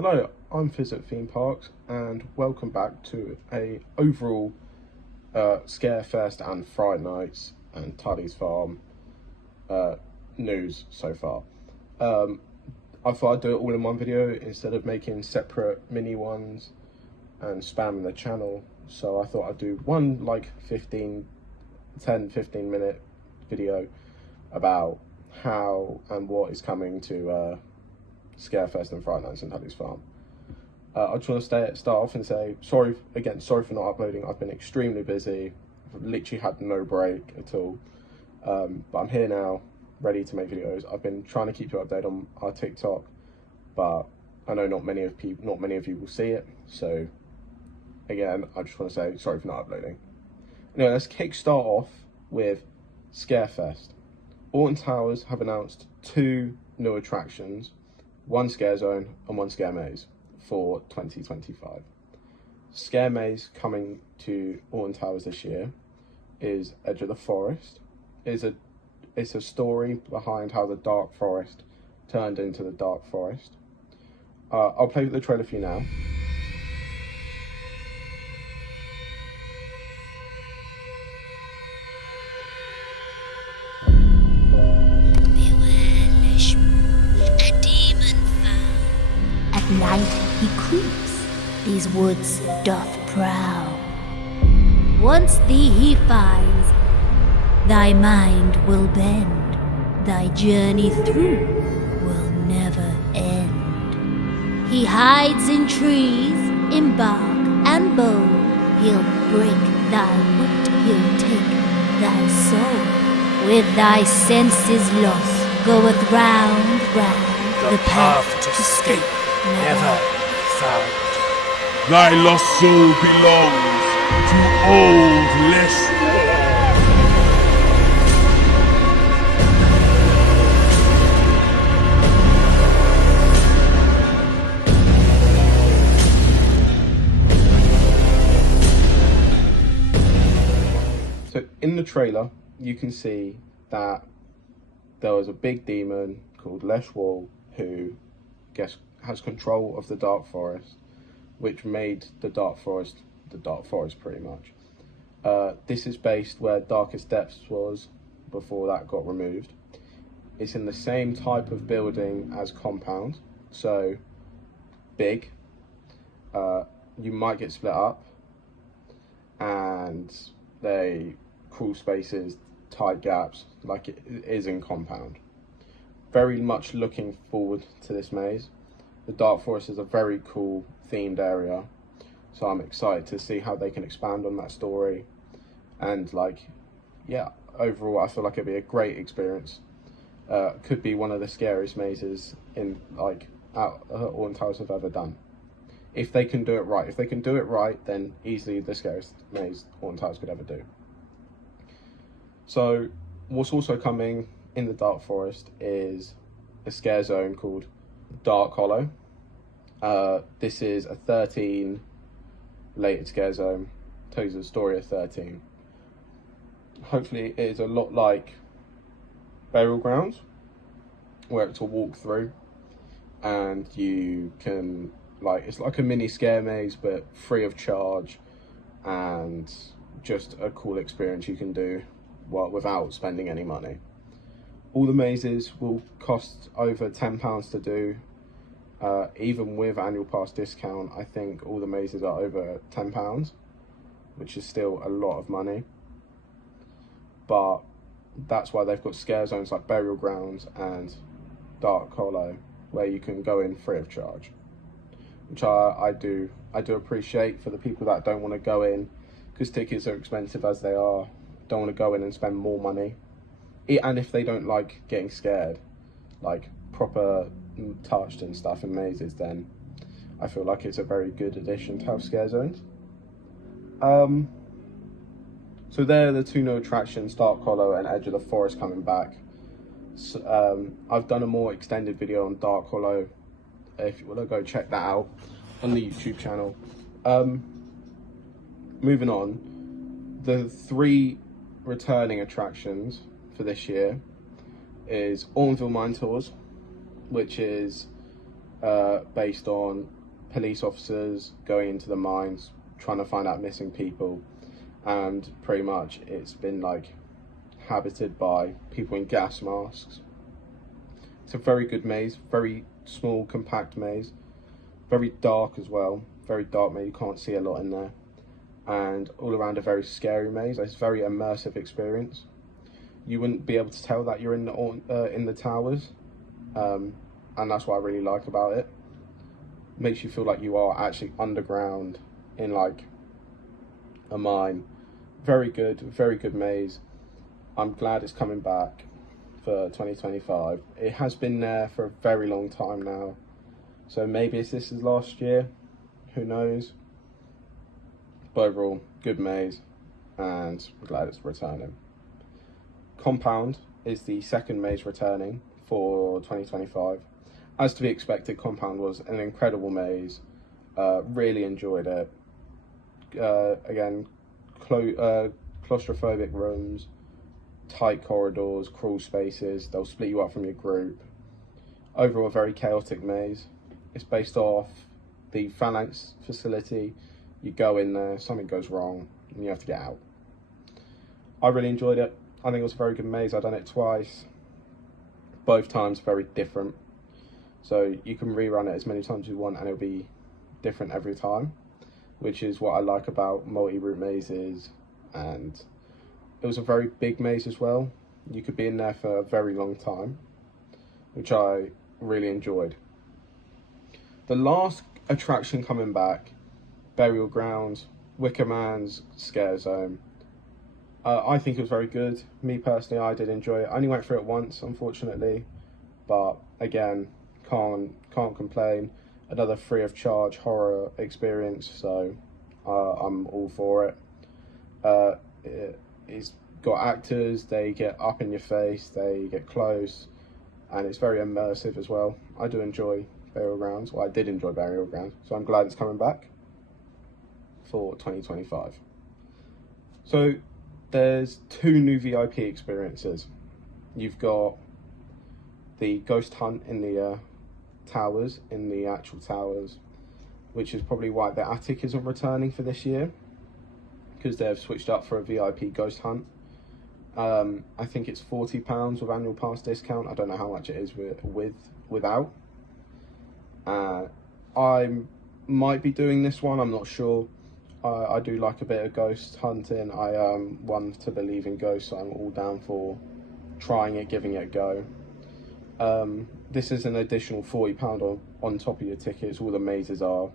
Hello, I'm Fizz at Theme Parks and welcome back to a overall Scarefest and Fright Nights and Tuddy's Farm news so far. I thought I'd do it all in one video instead of making separate mini ones and spamming the channel. So I thought I'd do one like 10-15 minute video about how and what is coming to Scarefest and Fright Nights and Tuddy's Farm. I just want to start off and say sorry for not uploading. I've been extremely busy. I've literally had no break at all. But I'm here now, ready to make videos. I've been trying to keep you updated on our TikTok, but I know not many of you will see it. So again, I just want to say sorry for not uploading. Anyway, let's kickstart off with Scarefest. Alton Towers have announced 2 new attractions, one scare zone and one scare maze for 2025. Scare maze coming to Alton Towers this year is Edge of the Forest. It's a story behind how the Dark Forest turned into the Dark Forest. I'll play the trailer for you now. Night he creeps, these woods doth prowl. Once thee he finds, thy mind will bend, thy journey through will never end. He hides in trees, in bark and bone, he'll break thy wit, he'll take thy soul. With thy senses lost, goeth round, the path to escape never found. Thy lost soul belongs to old Leshwar. So in the trailer, you can see that there was a big demon called Leshwar who has control of the Dark Forest, which made the Dark Forest pretty much. This is based where Darkest Depths was before that got removed. It's in the same type of building as Compound, so big. You might get split up, and they crawl spaces, tight gaps, like it is in Compound. Very much looking forward to this maze. The Dark Forest is a very cool themed area, so I'm excited to see how they can expand on that story. And overall I feel like it'd be a great experience. Could be one of the scariest mazes in Alton Towers have ever done. If they can do it right. If they can do it right, then easily the scariest maze Alton Towers could ever do. So what's also coming in the Dark Forest is a scare zone called Dark Hollow. This is a 13 related scare zone. Tells you the story of 13. Hopefully it is a lot like Burial Grounds, where it's a walk through and you can it's like a mini scare maze but free of charge, and just a cool experience you can do without spending any money. All the mazes will cost over £10 to do. Even with annual pass discount, I think all the mazes are over £10, which is still a lot of money. But that's why they've got scare zones like Burial Grounds and Dark Hollow, where you can go in free of charge, which I do appreciate for the people that don't want to go in, because tickets are expensive as they are. Don't want to go in and spend more money. And if they don't like getting scared, like proper touched and stuff in mazes, then I feel like it's a very good addition to have scare zones. So there are the 2 new attractions, Dark Hollow and Edge of the Forest, coming back. So, I've done a more extended video on Dark Hollow. If you want to go check that out on the YouTube channel. Moving on, the 3 returning attractions for this year is Ortonville Mine Tours, which is based on police officers going into the mines trying to find out missing people, and pretty much it's been like habited by people in gas masks. It's a very good maze, very small, compact maze, very dark as well, very dark maze, you can't see a lot in there, and all around a very scary maze. It's a very immersive experience. You wouldn't be able to tell that you're in the towers, and that's what I really like about it. Makes you feel like you are actually underground in like a mine. Very good maze. I'm glad it's coming back for 2025. It has been there for a very long time now, so maybe this is last year, who knows. But overall, good maze, and I'm glad it's returning. Compound is the second maze returning for 2025. As to be expected, Compound was an incredible maze. Really enjoyed it. Again, claustrophobic rooms, tight corridors, crawl spaces. They'll split you up from your group. Overall, a very chaotic maze. It's based off the Phalanx facility. You go in there, something goes wrong, and you have to get out. I really enjoyed it. I think it was a very good maze. I've done it twice. Both times very different. So you can rerun it as many times as you want and it'll be different every time, which is what I like about multi-route mazes. And it was a very big maze as well. You could be in there for a very long time, which I really enjoyed. The last attraction coming back, Burial Grounds, Wicker Man's Scare Zone. I think it was very good. Me personally, I did enjoy it. I only went through it once, unfortunately, but again, can't complain. Another free of charge horror experience, so I'm all for it. It's got actors, they get up in your face, they get close, and it's very immersive as well. I do enjoy Burial Grounds. Well, I did enjoy Burial Grounds, so I'm glad it's coming back for 2025. So there's two new VIP experiences. You've got the ghost hunt in the towers, in the actual towers, which is probably why the attic isn't returning for this year, because they've switched up for a VIP ghost hunt. I think it's £40 with annual pass discount. I don't know how much it is without. I might be doing this one, I'm not sure. I do like a bit of ghost hunting. I am one to believe in ghosts, so I'm all down for trying it, giving it a go. This is an additional £40 on top of your tickets. All the mazes are,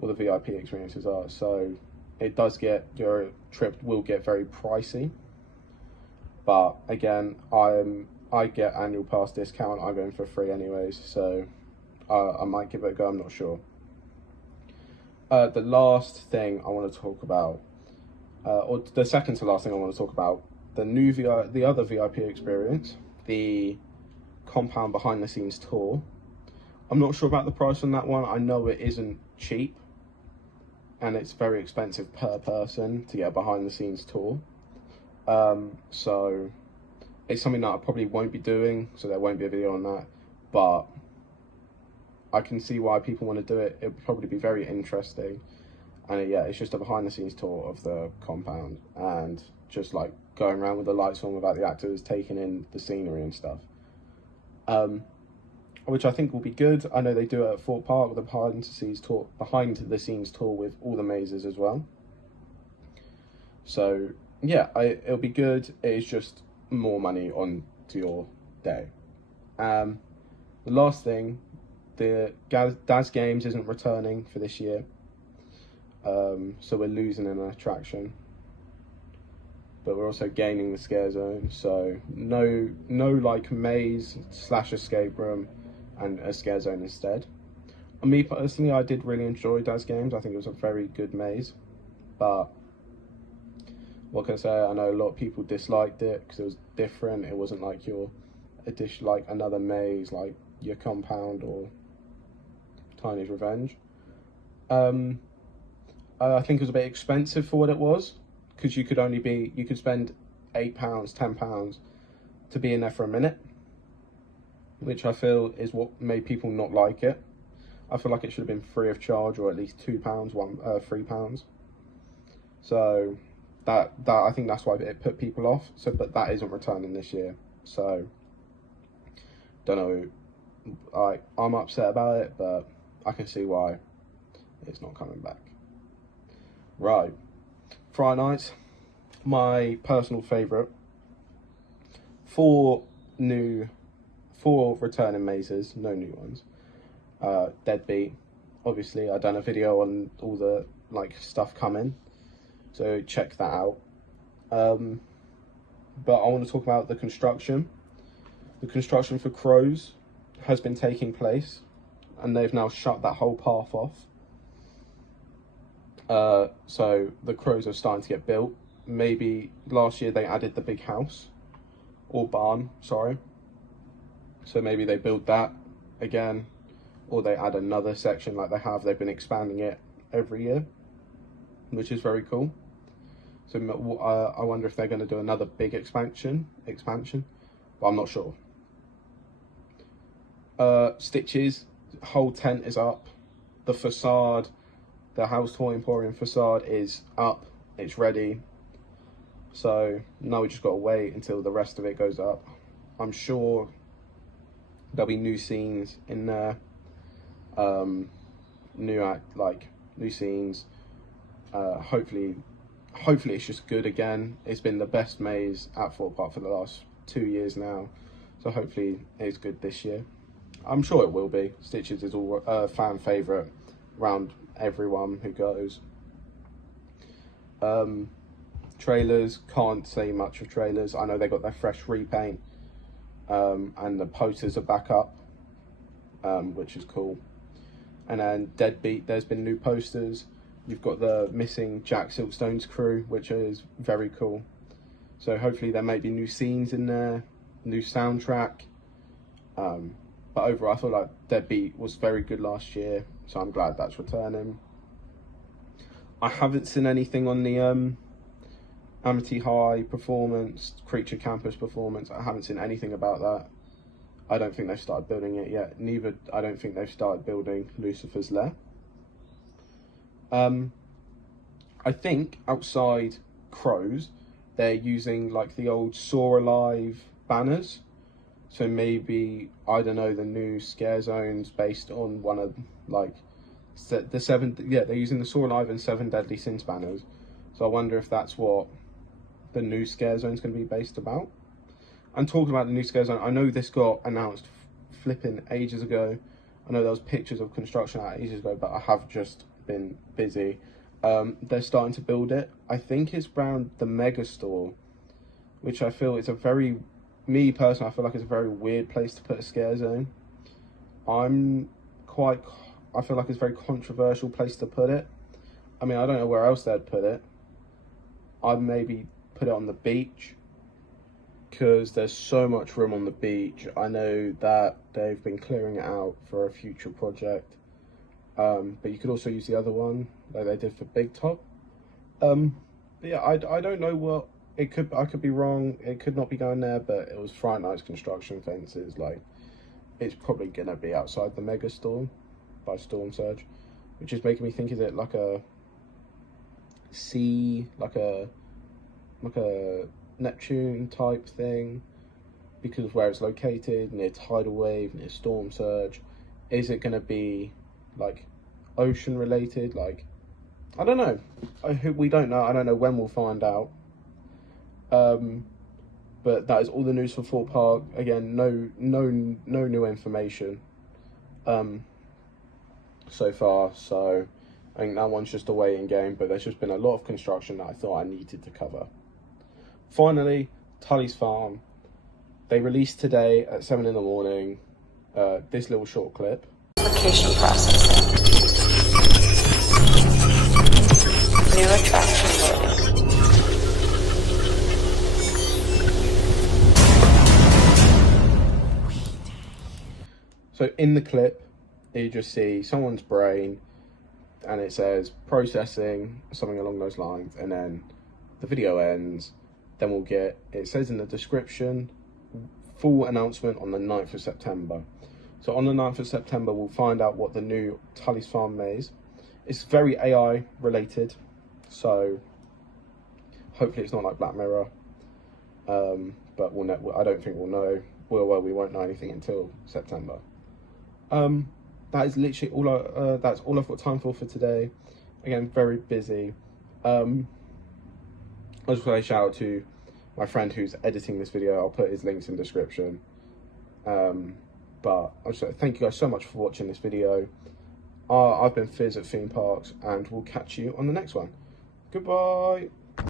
all the VIP experiences are, so it does get, your trip will get very pricey. But again, I get annual pass discount. I'm going for free anyways, so I might give it a go, I'm not sure. The last thing I want to talk about, or the second to last thing I want to talk about, the other VIP experience, the Compound behind the scenes tour. I'm not sure about the price on that one. I know it isn't cheap, and it's very expensive per person to get a behind the scenes tour. So it's something that I probably won't be doing, so there won't be a video on that, but I can see why people want to do it. It would probably be very interesting. And yeah, it's just a behind the scenes tour of the Compound, and just like going around with the lights on without the actors, taking in the scenery and stuff. Which I think will be good. I know they do it at Fort Park with a behind the scenes tour with all the mazes as well. So yeah, it'll be good. It's just more money on to your day. The last thing, the Daz Games isn't returning for this year, so we're losing an attraction, but we're also gaining the Scare Zone. So no like maze / escape room, and a Scare Zone instead. Me personally, I did really enjoy Daz Games. I think it was a very good maze, but what can I say? I know a lot of people disliked it because it was different. It wasn't like your addition, like another maze, like your Compound or Tiny's Revenge. I think it was a bit expensive for what it was, because you could spend £8, £10 to be in there for a minute, which I feel is what made people not like it. I feel like it should have been free of charge, or at least £2, £3. So that I think that's why it put people off. So, but that isn't returning this year. So don't know. I'm upset about it, but I can see why it's not coming back. Right, Friday nights, my personal favourite. 4 returning mazes, no new ones. Deadbeat, obviously. I've done a video on all the stuff coming, so check that out. But I want to talk about the construction. The construction for Crows has been taking place, and they've now shut that whole path off. So the Crows are starting to get built. Maybe last year they added the big house, or barn, sorry. So maybe they build that again, or they add another section like they have. They've been expanding it every year, which is very cool. So I wonder if they're going to do another big expansion, but I'm not sure. Stitches, whole tent is up. The facade, the House Toy Emporium facade is up. It's ready. So now we just got to wait until the rest of it goes up. I'm sure there'll be new scenes in there. New scenes. Hopefully it's just good again. It's been the best maze at Thorpe Park for the last 2 years now, so hopefully it's good this year. I'm sure it will be. Stitches is all fan favourite around everyone who goes. Trailers, can't say much of trailers. I know they got their fresh repaint, and the posters are back up, which is cool. And then Deadbeat, there's been new posters. You've got the missing Jack Silkstone's crew, which is very cool. So hopefully there might be new scenes in there, new soundtrack. But overall, I feel like Deadbeat was very good last year, so I'm glad that's returning. I haven't seen anything on the Amity High performance, Creature Campus performance. I haven't seen anything about that. I don't think they've started building it yet. I don't think they've started building Lucifer's Lair. I think outside Crows, they're using the old Saw Alive banners. So maybe, I don't know, the new scare zones based on one of the 7. Yeah, they're using the Saw Alive and 7 Deadly Sins banners. So I wonder if that's what the new scare zone's going to be based about. I'm talking about the new scare zone. I know this got announced flipping ages ago. I know there was pictures of construction out ages ago, but I have just been busy. They're starting to build it. I think it's around the mega store, which I feel is I feel like it's a very weird place to put a scare zone. I feel like it's a very controversial place to put it. I mean, I don't know where else they'd put it. I'd maybe put it on the beach, because there's so much room on the beach. I know that they've been clearing it out for a future project. But you could also use the other one, like they did for Big Top. But yeah, I don't know what it could. I could be wrong. It could not be going there, but it was Friday Night's construction fences. It's probably gonna be outside the Mega Store by Storm Surge, which is making me think: is it like a sea, like a Neptune type thing, because of where it's located, near tidal wave, near storm surge? Is it going to be ocean related? I don't know. We don't know. I don't know when we'll find out. But that is all the news for Thorpe Park. Again, no new information so far. So I think that one's just a waiting game. But there's just been a lot of construction that I thought I needed to cover. Finally, Tully's Farm. They released today at 7 in the morning this little short clip. Application processing. New attraction loading. So in the clip, you just see someone's brain, and it says processing, something along those lines, and then the video ends. Then we'll get, it says in the description, full announcement on the 9th of September. So on the 9th of September, we'll find out what the new Tully's Farm maze. It's very AI related, so hopefully it's not like Black Mirror. But I don't think we'll know. We won't know anything until September. That is literally all. That's all I've got time for today. Again, very busy. I just want to shout out to my friend who's editing this video. I'll put his links in the description. But I just thank you guys so much for watching this video. I've been Fizz at Theme Parks, and we'll catch you on the next one. Goodbye.